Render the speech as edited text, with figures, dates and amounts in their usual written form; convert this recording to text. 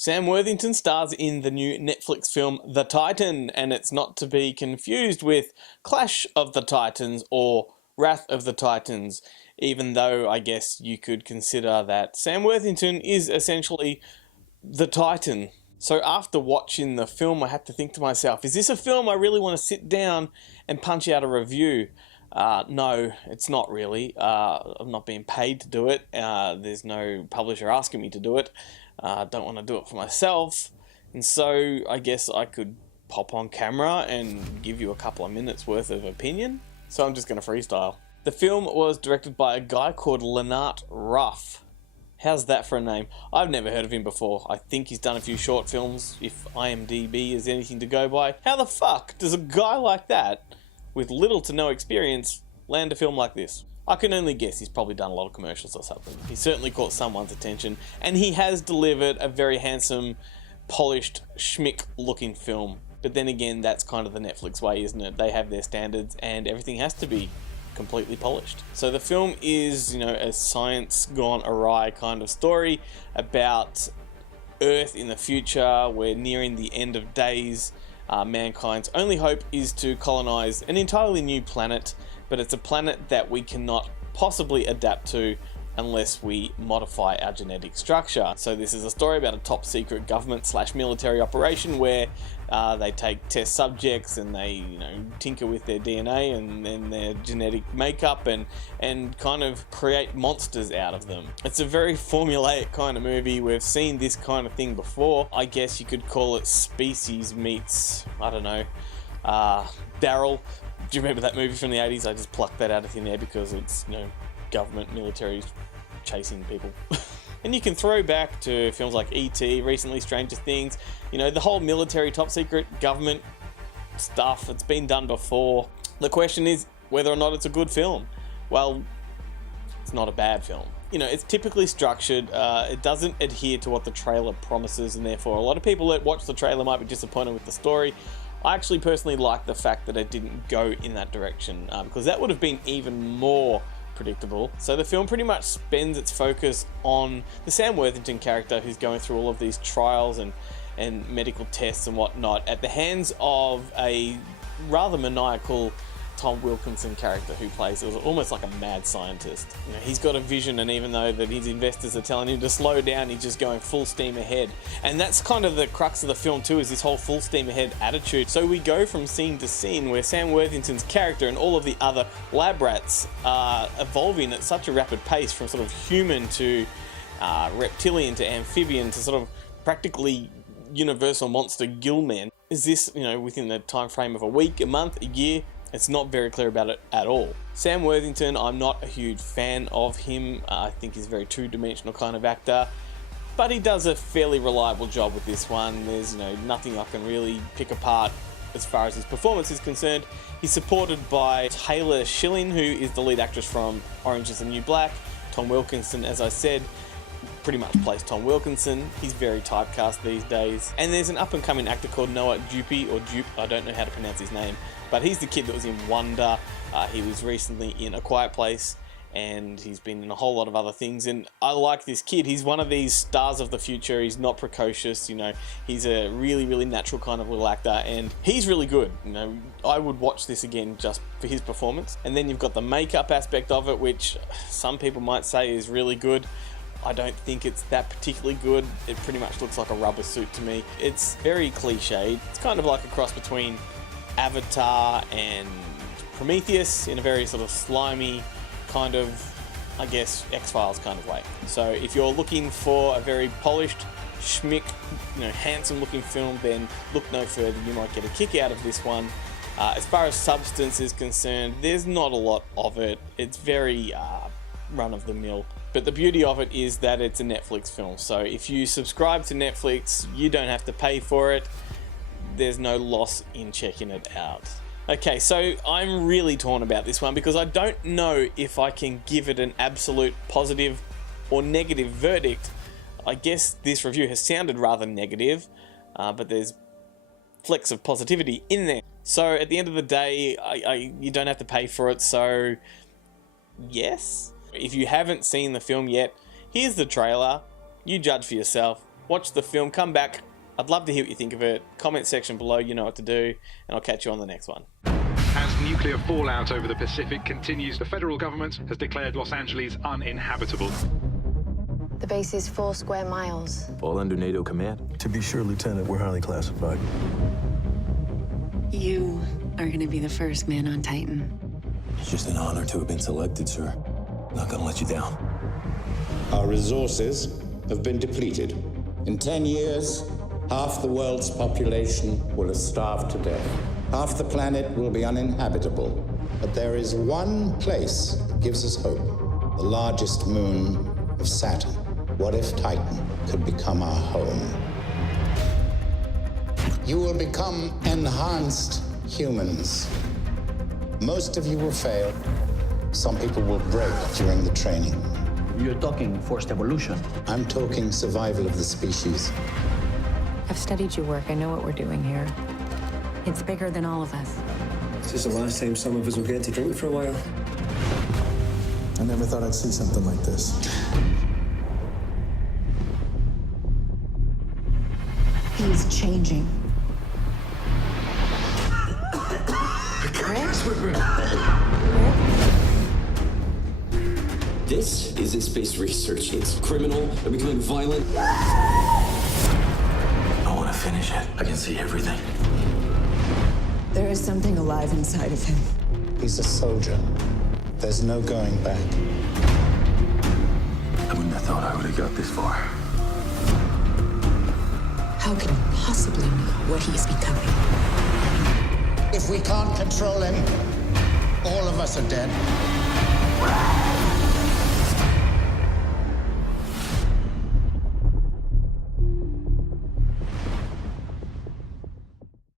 Sam Worthington stars in the new Netflix film The Titan, and it's not to be confused with Clash of the Titans or Wrath of the Titans, even though I guess you could consider that Sam Worthington is essentially the Titan. So after watching the film, I had to think to myself, is this a film I really want to sit down and punch out a review? No, it's not really. I'm not being paid to do it. There's no publisher asking me to do it. I don't want to do it for myself. And so I guess I could pop on camera and give you a couple of minutes worth of opinion. So I'm just going to freestyle. The film was directed by a guy called Lennart Ruff. How's that for a name? I've never heard of him before. I think he's done a few short films, if IMDb is anything to go by. How the fuck does a guy like that, with little to no experience, land a film like this? I can only guess he's probably done a lot of commercials or something. He certainly caught someone's attention, and he has delivered a very handsome, polished, schmick looking film. But then again, that's kind of the Netflix way, isn't it? They have their standards and everything has to be completely polished. So the film is, a science gone awry kind of story about Earth in the future. We're nearing the end of days. Mankind's only hope is to colonize an entirely new planet, but it's a planet that we cannot possibly adapt to unless we modify our genetic structure. So this is a story about a top secret government / military operation where they take test subjects and they tinker with their DNA and then their genetic makeup and kind of create monsters out of them. It's a very formulaic kind of movie. We've seen this kind of thing before. I guess you could call it Species meets, I don't know, Daryl. Do you remember that movie from the 80s? I just plucked that out of thin air because it's, government, military chasing people. And you can throw back to films like E.T., recently Stranger Things, the whole military, top secret, government stuff. It's been done before. The question is whether or not it's a good film. Well, it's not a bad film. It's typically structured. It doesn't adhere to what the trailer promises, and therefore a lot of people that watch the trailer might be disappointed with the story. I actually personally like the fact that it didn't go in that direction, because that would have been even more predictable. So the film pretty much spends its focus on the Sam Worthington character who's going through all of these trials and medical tests and whatnot at the hands of a rather maniacal Tom Wilkinson character who plays almost like a mad scientist. He's got a vision, and even though that his investors are telling him to slow down, he's just going full steam ahead. And that's kind of the crux of the film too, is this whole full steam ahead attitude. So we go from scene to scene where Sam Worthington's character and all of the other lab rats are evolving at such a rapid pace, from sort of human to reptilian to amphibian to sort of practically universal monster gillmen. Is this, within the time frame of a week, a month, a year? It's not very clear about it at all. Sam Worthington, I'm not a huge fan of him. I think he's a very two-dimensional kind of actor, but he does a fairly reliable job with this one. There's nothing I can really pick apart as far as his performance is concerned. He's supported by Taylor Schilling, who is the lead actress from Orange is the New Black. Tom Wilkinson, as I said, pretty much plays Tom Wilkinson. He's very typecast these days. And there's an up-and-coming actor called Noah Jupe, I don't know how to pronounce his name, but he's the kid that was in Wonder. He was recently in A Quiet Place, and he's been in a whole lot of other things. And I like this kid. He's one of these stars of the future. He's not precocious, he's a really, really natural kind of little actor, and he's really good. I would watch this again just for his performance. And then you've got the makeup aspect of it, which some people might say is really good. I don't think it's that particularly good. It pretty much looks like a rubber suit to me. It's very cliched. It's kind of like a cross between Avatar and Prometheus in a very sort of slimy kind of, I guess, X-Files kind of way. So if you're looking for a very polished, schmick, handsome looking film, then look no further. You might get a kick out of this one. As far as substance is concerned, there's not a lot of it. It's very run-of-the-mill. But the beauty of it is that it's a Netflix film. So if you subscribe to Netflix, you don't have to pay for it. There's no loss in checking it out. Okay, so I'm really torn about this one because I don't know if I can give it an absolute positive or negative verdict. I guess this review has sounded rather negative, but there's flecks of positivity in there. So at the end of the day, you don't have to pay for it, so yes. If you haven't seen the film yet, here's the trailer. You judge for yourself. watch the film, come back. I'd love to hear what you think of it. Comment section below, you know what to do, and I'll catch you on the next one. As nuclear fallout over the Pacific continues, the federal government has declared Los Angeles uninhabitable. The base is 4 square miles. All under NATO command. To be sure, Lieutenant, we're highly classified. You are gonna be the first man on Titan. It's just an honor to have been selected, sir. Not gonna let you down. Our resources have been depleted. In 10 years, half the world's population will have starved to death. Half the planet will be uninhabitable. But there is one place that gives us hope. The largest moon of Saturn. What if Titan could become our home? You will become enhanced humans. Most of you will fail. Some people will break during the training. You're talking forced evolution. I'm talking survival of the species. I've studied your work. I know what we're doing here. It's bigger than all of us. This is the last time some of us will get to drink for a while. I never thought I'd see something like this. He's changing. This isn't space research. It's criminal. They're becoming violent. I want to finish it. I can see everything. There is something alive inside of him. He's a soldier. There's no going back. I wouldn't have thought I would have got this far. How can you possibly know what he's becoming? If we can't control him, all of us are dead.